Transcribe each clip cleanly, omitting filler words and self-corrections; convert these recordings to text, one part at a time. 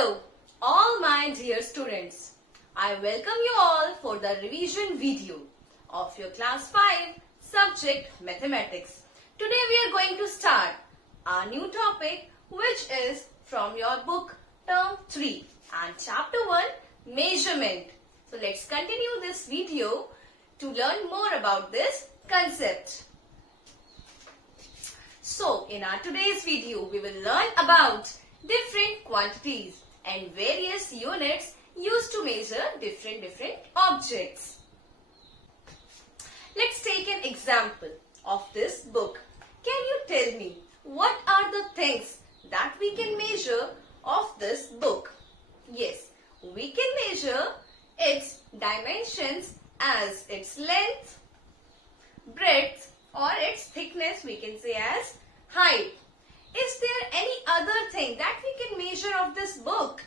Hello, all my dear students. I welcome you all for the revision video of your class 5 subject mathematics. Today we are going to start our new topic, which is from your book term 3 and chapter 1 measurement. So let's continue this video to learn more about this concept. So in our today's video we will learn about different quantities and various units used to measure different objects. Let's take an example of this book. Can you tell me what are the things that we can measure of this book? Yes, we can measure its dimensions as its length, breadth, or its thickness, we can say as height. Is there any other thing that we can measure of this book?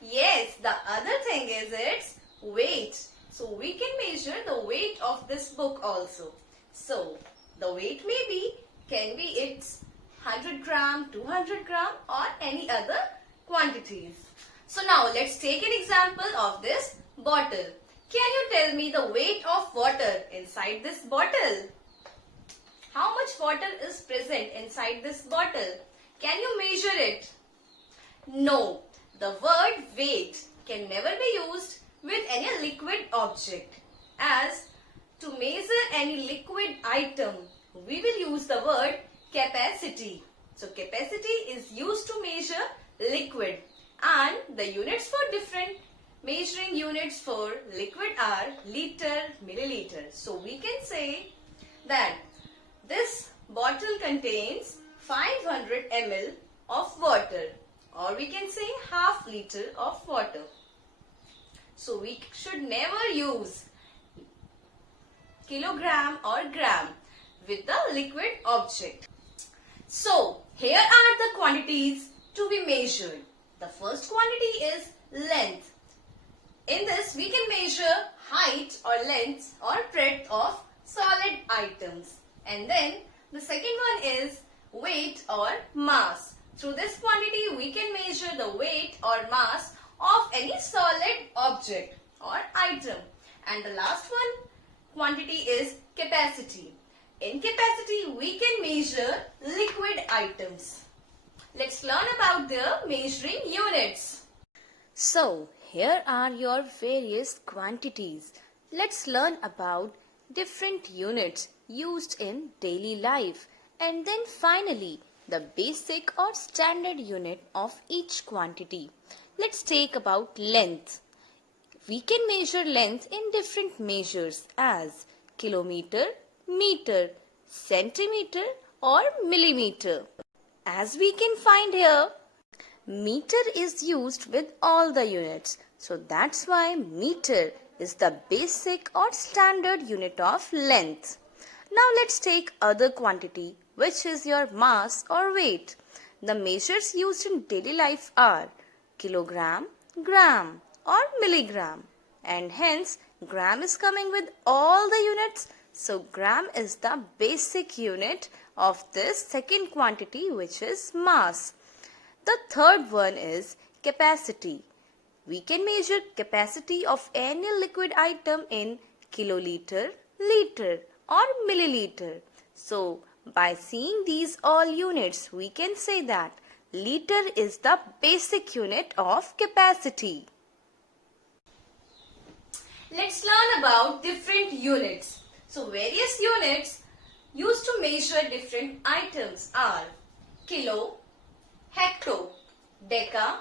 Yes, the other thing is its weight. So we can measure the weight of this book also. So the weight can be its 100 gram, 200 gram or any other quantities. So now let's take an example of this bottle. Can you tell me the weight of water inside this bottle? How much water is present inside this bottle? Can you measure it? No, the word weight can never be used with any liquid object. As to measure any liquid item, we will use the word capacity. So capacity is used to measure liquid, and the units for different measuring units for liquid are liter, milliliter. So we can say that this bottle contains 500 ml of water, or we can say half liter of water. So we should never use kilogram or gram with the liquid object. So here are the quantities to be measured. The first quantity is length. In this we can measure height or length or breadth of solid items. And then the second one is weight or mass. Through this quantity we can measure the weight or mass of any solid object or item. And the last one quantity is capacity. In capacity we can measure liquid items. Let's learn about the measuring units. So here are your various quantities. Let's learn about different units used in daily life, and then finally the basic or standard unit of each quantity. Let's take about length. We can measure length in different measures as kilometer, meter, centimeter or millimeter. As we can find here, meter is used with all the units. So that's why meter is the basic or standard unit of length. Now let's take other quantity, which is your mass or weight. The measures used in daily life are kilogram, gram or milligram, and hence gram is coming with all the units. So gram is the basic unit of this second quantity, which is mass. The third one is capacity. We can measure capacity of any liquid item in kiloliter, liter or milliliter. So by seeing these all units, we can say that liter is the basic unit of capacity. Let's learn about different units. So various units used to measure different items are kilo, hecto, deca,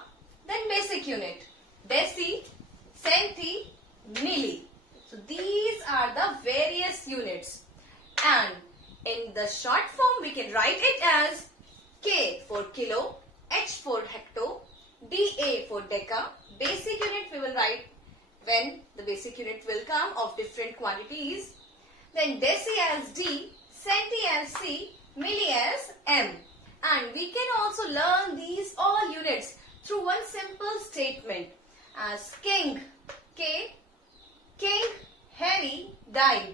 then basic unit, deci, centi, milli. So these are the various units, and in the short form we can write it as K for kilo, H for hecto, DA for deca. Basic unit we will write when the basic unit will come of different quantities. Then deci as D, centi as C, milli as M. And we can also learn these all units through one simple statement as king, K, king Harry died,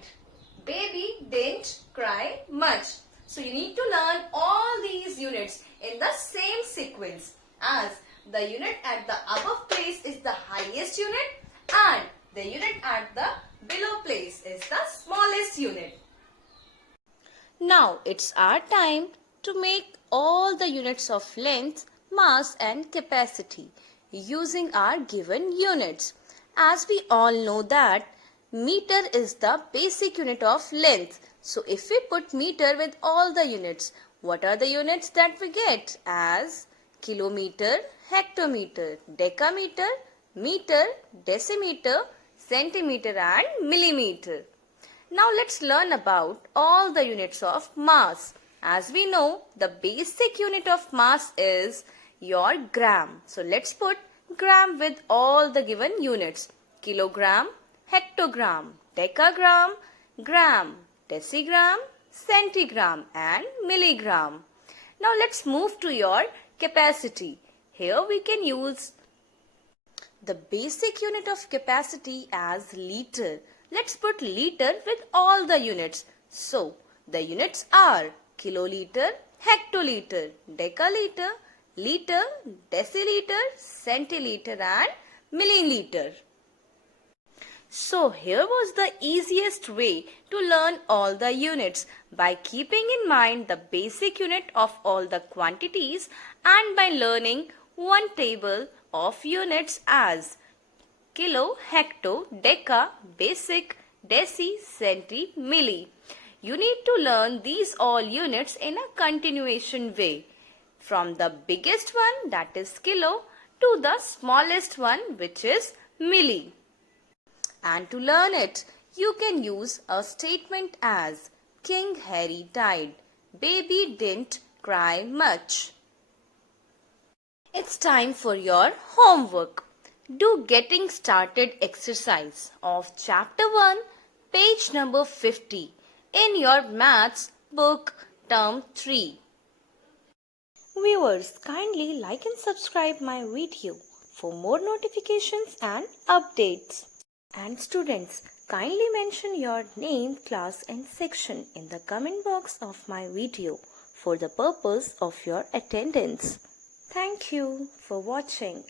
baby didn't cry much. So you need to learn all these units in the same sequence. as the unit at the above place is the highest unit and the unit at the below place is the smallest unit. Now it's our time to make all the units of length, mass and capacity using our given units. As we all know that meter is the basic unit of length. So if we put meter with all the units, what are the units that we get as kilometer, hectometer, decameter, meter, decimeter, centimeter and millimeter. Now let's learn about all the units of mass. As we know, the basic unit of mass is your gram. So let's put gram with all the given units. Kilogram, hectogram, decagram, gram, decigram, centigram and milligram. Now let's move to your capacity. Here we can use the basic unit of capacity as liter. Let's put liter with all the units. So, the units are kiloliter, hectoliter, decaliter, liter, deciliter, centiliter and milliliter. So, here was the easiest way to learn all the units by keeping in mind the basic unit of all the quantities and by learning one table of units as kilo, hecto, deca, basic, deci, centi, milli. You need to learn these all units in a continuation way. From the biggest one, that is kilo, to the smallest one, which is milli. And to learn it, you can use a statement as King Harry died. Baby didn't cry much. It's time for your homework. Do getting started exercise of chapter 1, page number 50 in your maths book term 3. Viewers, kindly like and subscribe my video for more notifications and updates. And students, kindly mention your name, class and section in the comment box of my video for the purpose of your attendance. Thank you for watching.